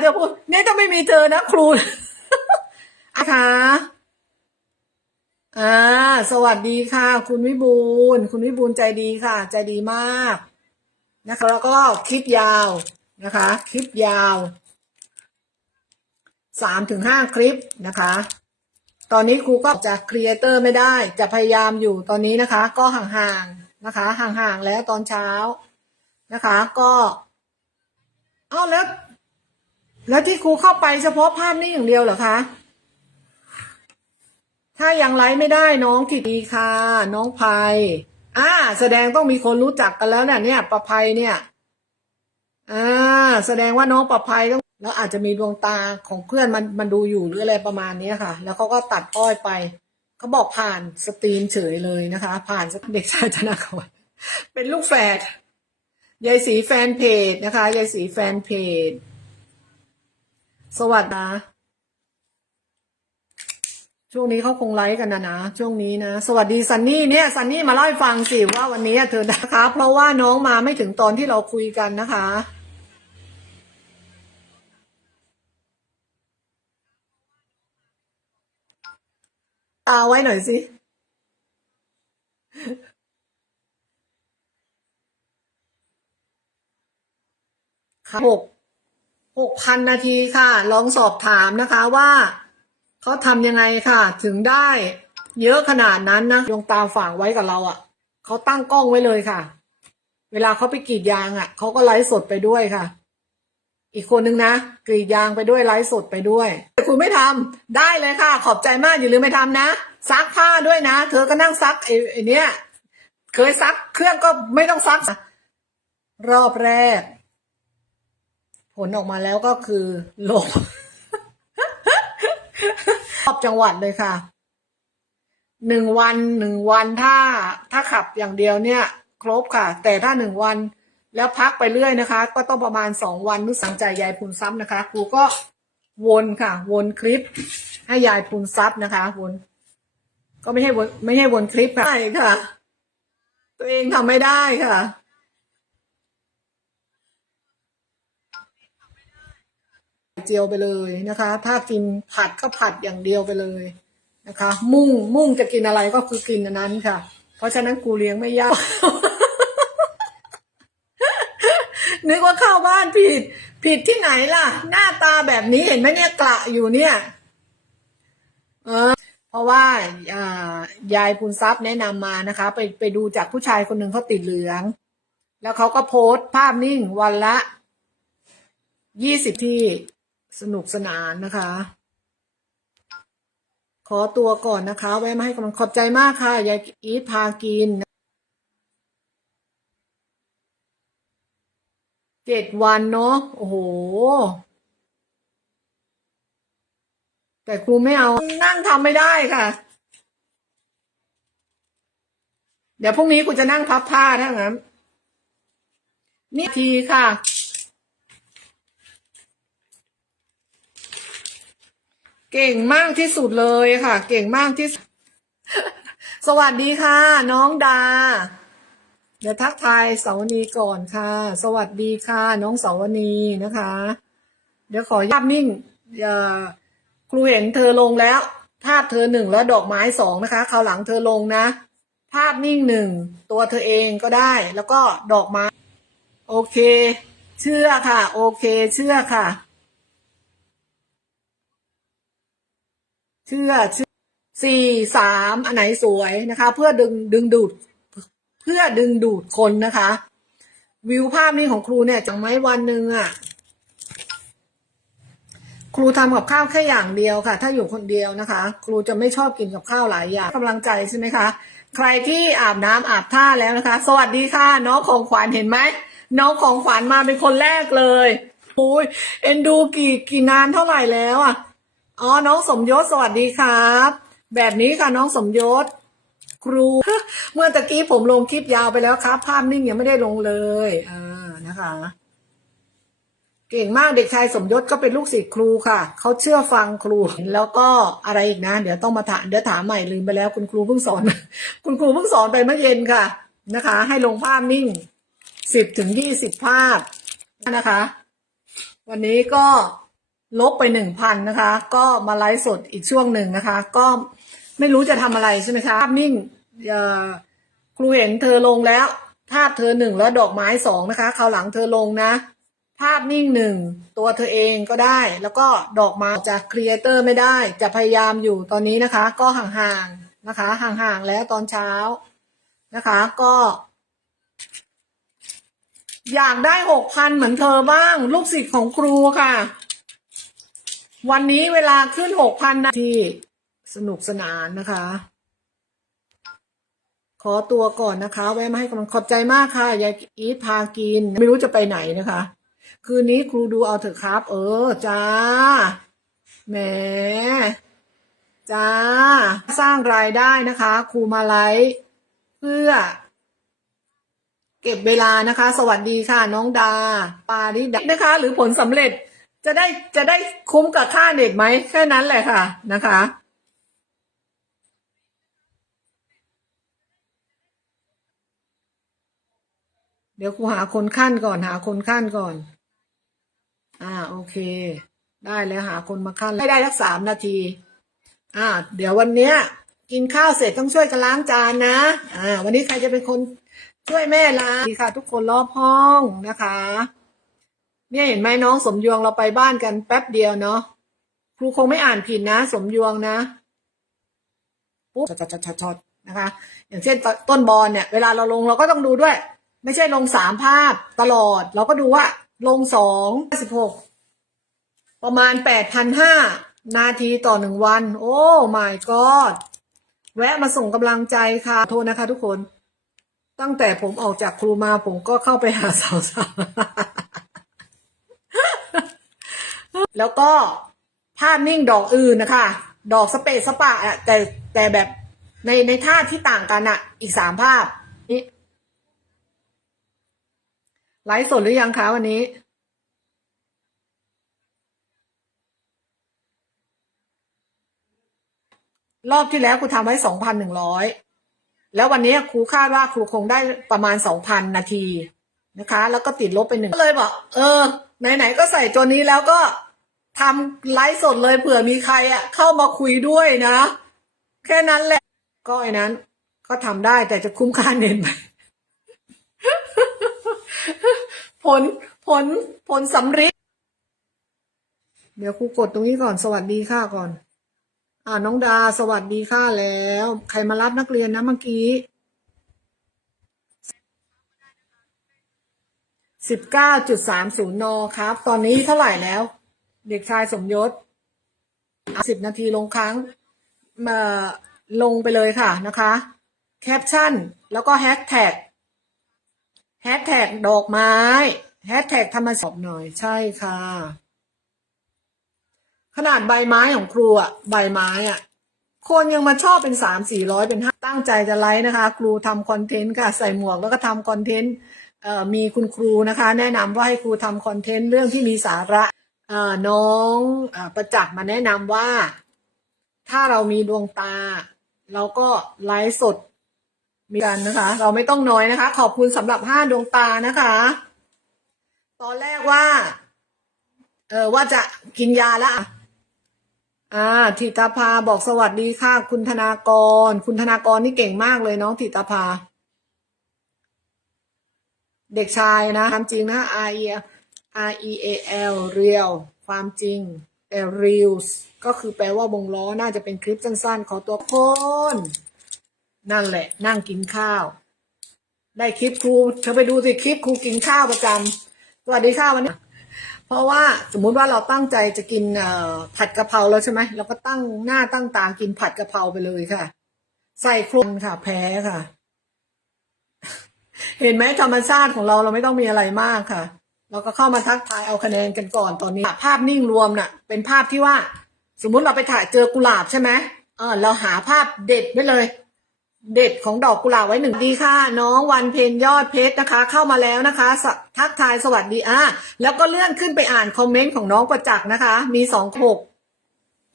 เธอพูดเนี่ยก็ไม่มีเธอนะครูอะคะอ่า สวัสดีค่ะ คุณวิบูลคุณวิบูลใจดีค่ะ ใจดีมากนะคะแล้วก็คลิปยาวนะคะ คลิปยาวสามถึงห้าคลิปนะคะ ตอนนี้ครูก็จะครีเอเตอร์ไม่ได้ จะพยายามอยู่ตอนนี้นะคะ ก็ห่างๆนะคะ ห่างๆแล้วตอนเช้านะคะ ก็ เอ้าแล้ว แล้วที่ครูเข้าไปเฉพาะภาพนี้อย่างเดียวเหรอคะ ถ้ายังไลฟ์ไม่ได้น้องกิตีค่ะ น้องภัยอ่า แสดงต้องมีคนรู้จักกันแล้วเนี่ยเนี่ยประภัยเนี่ยอ่าแสดงว่าน้องประภัยต้องแล้วอาจจะมีดวงตาของเพื่อนมันมันดูอยู่หรืออะไรประมาณเนี้ยค่ะ แล้วเขาก็ตัดอ้อยไปเขาบอกผ่านสตรีมเฉยเลยนะคะ ผ่านเด็กชายธนากรเป็นลูกแฝดยายสีแฟนเพจนะคะยายสีแฟนเพจ สวัสดีนะช่วงนี้เขาคงไลฟ์กันนะนะช่วงนี้นะ สวัสดีซันนี่เนี่ยซันนี่มาเล่าให้ฟังสิว่าวันนี้เธอนะคะ เพราะว่าน้องมาไม่ถึงตอนที่เราคุยกันนะคะตาไว้หน่อยสิค่ะหก หกพันนาทีค่ะ ลองสอบถามนะคะว่าเขาทำยังไงค่ะ ถึงได้เยอะขนาดนั้นนะดวงตาฝางไว้กับเราอะ่ะเขาตั้งกล้องไว้เลยค่ะ เวลาเขาไปกรีดยางอะ่ะเขาก็ไลฟ์สดไปด้วยค่ะ อีกคนนึงนะกรีดยางไปด้วยไลฟ์สดไปด้วยแต่คุณไม่ทำได้เลยค่ะ ขอบใจมากอย่าลืมไม่ทำนะซักผ้าด้วยนะ เธอก็นั่งซักไอ้ไอ้เนี้ยเคยซักเครื่องก็ไม่ต้องซัก รอบแรก ผลออกมาแล้วก็คือลบรอบจังหวัดเลยค่ะหนึ่งวันหนึ่งวันถ้าถ้าขับอย่างเดียวเนี่ย ครบค่ะ แต่ถ้าหนึ่งวันแล้วพักไปเรื่อยนะคะ ก็ต้องประมาณสองวันนุสังใจยายพูนซับนะคะ ครูก็วนค่ะ วนคลิป ให้ยายพูนซับนะคะ วน ก็ไม่ให้วนไม่ให้วนคลิปค่ะใช่ค่ะ ตัวเองทำไม่ได้ค่ะ เจียวไปเลยนะคะ ถ้ากินผัดก็ผัดอย่างเดียวไปเลยนะคะ มุ่งมุ่งจะกินอะไรก็คือกินอันนั้นค่ะ เพราะฉะนั้นกูเลี้ยงไม่ยากนึกว่าเข้าบ้านผิด ผิดที่ไหนล่ะ หน้าตาแบบนี้เห็นไหมเนี่ยกระอยู่เนี่ย เออ เพราะว่าอ่ายายพูนทรัพย์แนะนำมานะคะ ไปไปดูจากผู้ชายคนหนึ่งเขาติดเหลือง แล้วเขาก็โพสต์ภาพนิ่งวันละยี่สิบที่ สนุกสนานนะคะ ขอตัวก่อนนะคะ แวะมาให้กำลังขอบใจมากค่ะยายอีทพากินเจ็ดวันเนาะโอ้โห แต่ครูไม่เอานั่งทำไม่ได้ค่ะ เดี๋ยวพรุ่งนี้ครูจะนั่งพับผ้าถ้างั้นนี่ทีค่ะ เก่งมากที่สุดเลยค่ะ เก่งมากที่สสวัสดีค่ะ น้องดา เดี๋ยวทักทายสาวนีก่อนค่ะ สวัสดีค่ะ น้องสาวนีนะคะ เดี๋ยวขอภาพนิ่งเอ่อครูเห็นเธอลงแล้ว ภาพเธอหนึ่งแล้วดอกไม้สองนะคะคราวหลังเธอลงนะ ภาพนิ่งหนึ่งตัวเธอเองก็ได้ แล้วก็ดอกไม้ โอเค เชื่อค่ะ โอเค เชื่อค่ะ เชื่อเชื่อสี่สามอันไหนสวยนะคะ เพื่อดึงดึงดูด เพื่อดึงดูดคนนะคะ วิวภาพนี้ของครูเนี่ยจังไหมวันหนึ่งอะครูทำกับข้าวแค่อย่างเดียวค่ะ ถ้าอยู่คนเดียวนะคะ ครูจะไม่ชอบกินกับข้าวหลายอย่างกำลังใจใช่ไหมคะ ใครที่อาบน้ำอาบท่าแล้วนะคะ สวัสดีค่ะ น้องของขวัญเห็นไหมน้องของขวัญมาเป็นคนแรกเลยโอ้ยเอ็นดูกี่กี่นานเท่าไหร่แล้วอะ อ๋อ น้องสมยศสวัสดีครับ แบบนี้ค่ะน้องสมยศ ครู เมื่อตะกี้ผมลงคลิปยาวไปแล้วครับ ภาพนิ่งยังไม่ได้ลงเลย อ่านะคะ เก่งมากเด็กชายสมยศก็เป็นลูกศิษย์ครูค่ะ เขาเชื่อฟังครู แล้วก็อะไรอีกนะ เดี๋ยวต้องมาถามเดี๋ยวถามใหม่ลืมไปแล้ว คุณครูเพิ่งสอน คุณครูเพิ่งสอนไปเมื่อเย็นค่ะ นะคะ ให้ลงภาพนิ่งสิบถึงยี่สิบภาพนะคะ วันนี้ก็ ลบไปหนึ่งพันนะคะ ก็มาไลฟ์สดอีกช่วงหนึ่งนะคะ ก็ไม่รู้จะทำอะไรใช่ไหมคะภาพนิ่งเอ่อครูเห็นเธอลงแล้ว ภาพเธอหนึ่งแล้วดอกไม้สองนะคะคราวหลังเธอลงนะ ภาพนิ่งหนึ่งตัวเธอเองก็ได้ แล้วก็ดอกไม้จากครีเอเตอร์ไม่ได้ จะพยายามอยู่ตอนนี้นะคะ ก็ห่างๆนะคะ ห่างๆแล้วตอนเช้านะคะ ก็ อยากได้หกพันเหมือนเธอบ้าง ลูกศิษย์ของครูค่ะ วันนี้เวลาขึ้นหกพันนาทีสนุกสนานนะคะ ขอตัวก่อนนะคะ แวะมาให้กำลังขอบใจมากค่ะ ยายอีทพากิน ไม่รู้จะไปไหนนะคะ คืนนี้ครูดูเอาเถอะครับ เออ จ้า แหม จ้า สร้างรายได้นะคะ ครูมาไลฟ์เพื่อ เก็บเวลานะคะ สวัสดีค่ะ น้องดา ปาริดานะคะ หรือผลสำเร็จ จะได้จะได้คุ้มกับค่าเน็ตไหมแค่นั้นแหละค่ะนะคะ เดี๋ยวครูหาคนขั้นก่อนหาคนขั้นก่อน อ่าโอเค ได้แล้วหาคนมาขั้นให้ได้สักสามนาที อ่า เดี๋ยววันเนี้ย กินข้าวเสร็จต้องช่วยกันล้างจานนะ อ่า วันนี้ใครจะเป็นคนช่วยแม่ล้างดีค่ะ ทุกคนรอบห้องนะคะ เนี่ยเห็นไหมน้องสมยวงเราไปบ้านกันแป๊บเดียวเนาะครูคงไม่อ่านผิดนะ สมยวงนะปุ๊บช็อตช็อตช็อตช็อตนะคะ อย่างเช่นตต้นบอลเนี่ย เวลาเราลงเราก็ต้องดูด้วย ไม่ใช่ลงสามภาพตลอด เราก็ดูว่า ลงสองสิบหกประมาณแปดพันห้านาทีต่อหนึ่งวัน โอ้ my god แวะมาส่งกำลังใจค่ะ โทษนะคะทุกคน ตั้งแต่ผมออกจากครูมาผมก็เข้าไปหาสาวๆ แล้วก็ภาพนิ่งดอกอื่นนะคะ ดอกสเปซสปะอะแต่แต่แบบในในท่าที่ต่างกันอะอีกสามภาพนี่ไลฟ์สดหรือยังคะวันนี้ รอบที่แล้วครูทำไว้สองพันหนึ่งร้อยแล้ววันนี้ครูคาดว่าครูคงได้ประมาณสองพันนาทีนะคะ แล้วก็ติดลบไปหนึ่งก็เลยบอกเออ ไหนๆก็ใส่ตัวนี้แล้วก็ ทำไลฟ์สดเลยเผื่อมีใครอะเข้ามาคุยด้วยนะ แค่นั้นแหละ ก็ไอ้นั้น ก็ทำได้แต่จะคุ้มค่าเน็ตไหมผลผลผลสำริดเดี๋ยวครูกดตรงนี้ก่อนสวัสดีค่ะก่อน อ่าน้องดา สวัสดีค่ะแล้ว ใครมารับนักเรียนนะเมื่อกี้สิบเก้าจุดสามศูนย์นครับ ตอนนี้เท่าไหร่แล้ว เด็กชายสมยศสิบนาทีลงครั้งมาลงไปเลยค่ะนะคะแคปชั่น แล้วก็แฮชแท็กแฮชแท็กดอกไม้แฮชแท็กธรรมชาติหน่อยใช่ค่ะ ขนาดใบไม้ของครูอะใบไม้อะคนยังมาชอบเป็นสามสี่ร้อยเป็นห้าตั้งใจจะไลฟ์นะคะ ครูทำคอนเทนต์ค่ะใส่หมวกแล้วก็ทำคอนเทนต์มีคุณครูนะคะ แนะนำว่าให้ครูทำคอนเทนต์เรื่องที่มีสาระ น้องอประจักษ์มาแนะนำว่า ถ้าเรามีดวงตา เราก็ไลฟ์สดมีกันนะคะ เราไม่ต้องน้อยนะคะ ขอบคุณสำหรับห้าดวงตานะคะ ตอนแรกว่า เออว่าจะกินยาละอ่าธิตาภาบอกสวัสดีค่ะ คุณธนากร คุณธนากรนี่เก่งมากเลยน้องธิตาภา เด็กชายนะความจริงนะ R E R E A L real ความจริงแต่ reels ก็คือแปลว่าวงล้อ น่าจะเป็นคลิปสั้นๆ ขอตัวคน นั่นแหละ นั่งกินข้าว ได้คลิปครู เธอไปดูสิคลิปครูกินข้าวประจำสวัสดีค่ะวันนี้ เพราะว่าสมมุติว่าเราตั้งใจจะกินผัดกะเพราแล้วใช่ไหม เราก็ตั้งหน้าตั้งตากินผัดกะเพราไปเลยค่ะ ใส่ครุนค่ะ แพ้ค่ะ เห็นไหมธรรมชาติของเราเราไม่ต้องมีอะไรมากค่ะ เราก็เข้ามาทักทายเอาคะแนนกันก่อนตอนนี้ ภาพนิ่งรวมน่ะ เป็นภาพที่ว่า สมมุติเราไปถ่ายเจอกุหลาบใช่ไหมเออเราหาภาพเด็ดไว้เลย เด็ดของดอกกุหลาบไว้หนึ่งดีค่ะ น้องวันเพ็ญยอดเพชรนะคะ เข้ามาแล้วนะคะทักทายสวัสดีอะแล้วก็เลื่อนขึ้นไปอ่านคอมเมนต์ของน้องประจักษ์นะคะ มีสองหก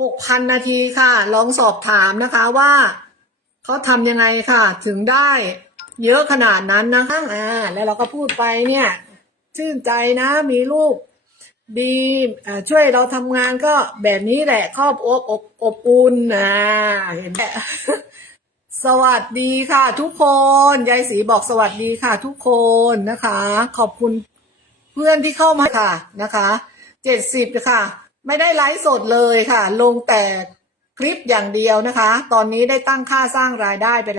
หกพันนาทีค่ะ ลองสอบถามนะคะว่าเขาทำยังไงค่ะ ถึงได้เยอะขนาดนั้นนะคะอ่าแล้วเราก็พูดไปเนี่ย ชื่นใจนะมีลูกดีช่วยเราทำงานก็แบบนี้แหละครอบอบอบอบอุ่นนะเห็นไหมสวัสดีค่ะ ทุกคนยายศรีบอกสวัสดีค่ะ ทุกคนนะคะ ขอบคุณเพื่อนที่เข้ามาค่ะนะคะเจ็ดสิบค่ะ ไม่ได้ไลฟ์สดเลยค่ะ ลงแต่คลิปอย่างเดียวนะคะ ตอนนี้ได้ตั้งค่าสร้างรายได้ไป